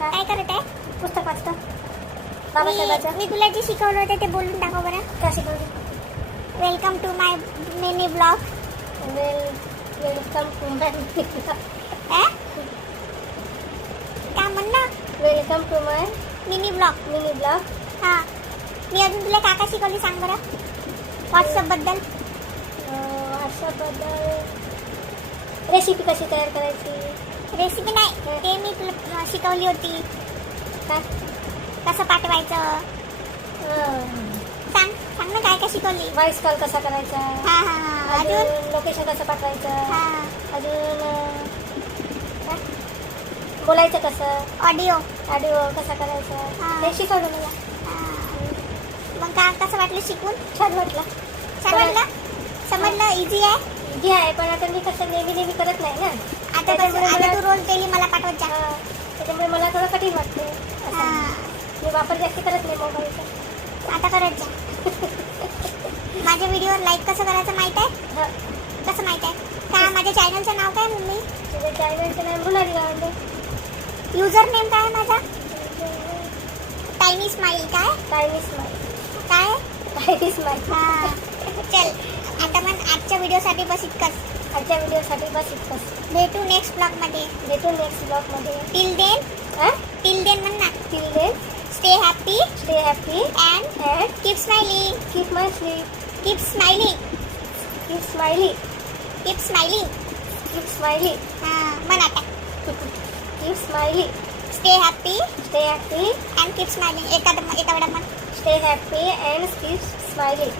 काय करत आहे? पुस्तक वाचतो बाबासाहेबाचं. मी तुला जे शिकवलं होतं ते बोलून दाखव बरं. काय शिकवलं? Welcome to my mini blog. Welcome to my काय म्हण ना? Welcome to my mini blog. Mini blog. हां, मी अजून तुला काय काय शिकवली सांग बरं. व्हॉट्सअपबद्दल. व्हॉट्सअपबद्दल रेसिपी कशी तयार करायची. रेसिपी नाही, ते मी तुला शिकवली होती. काय कसं पाठवायचं सांग सांग ना, काय काय शिकवली. व्हॉइस कॉल कसा करायचा. हां हां हां. अजून अजून लोकेशन कसं पाठवायचं. हां, अजून काय बोलायचं कसं. ऑडिओ. ऑडिओ कसा करायचा. हां. हे शिकवलं मला. मग का कसं वाटलं शिकून? छान वाटलं. छान वाटलं. समजलं. इझी आहे. इझी आहे, पण आता मी कसं नेहमी करत नाही ना. आता कसं, आता तू रोज डेली मला पाठवत जा. त्याच्यामुळे मला थोडं कठीण वाटते. हां, मी वापर जास्त करत नाही मोबाईलचा. आता करत जा. माझ्या व्हिडिओवर लाईक कसं करायचं माहित आहे? कसं माहित आहे का? माझ्या चॅनलचं नाव काय मम्मी? तुझ्या चॅनलचं नाव मृणाली गावंडे. युजर नेम काय आहे माझा? Tiny smile. काय टायमी स्माईल. काय? टायमी स्माईल. हां, चल आता मग आजच्या व्हिडिओसाठी बस इतकंच. आजच्या व्हिडिओसाठी बस इतकंच. भेटू नेक्स्ट ब्लॉगमध्ये. भेटू नेक्स्ट ब्लॉगमध्ये. टिल देन म्हण ना. Till then stay happy stay happy and keep smiling. Keep my sleep. Keep smiling. Keep smiley. Keep smiling. Keep smiley. हां, म्हण आता. Keep smiley. Stay happy stay happy and keep smiling. एका वेळा म्हण. Stay happy and keep smiley.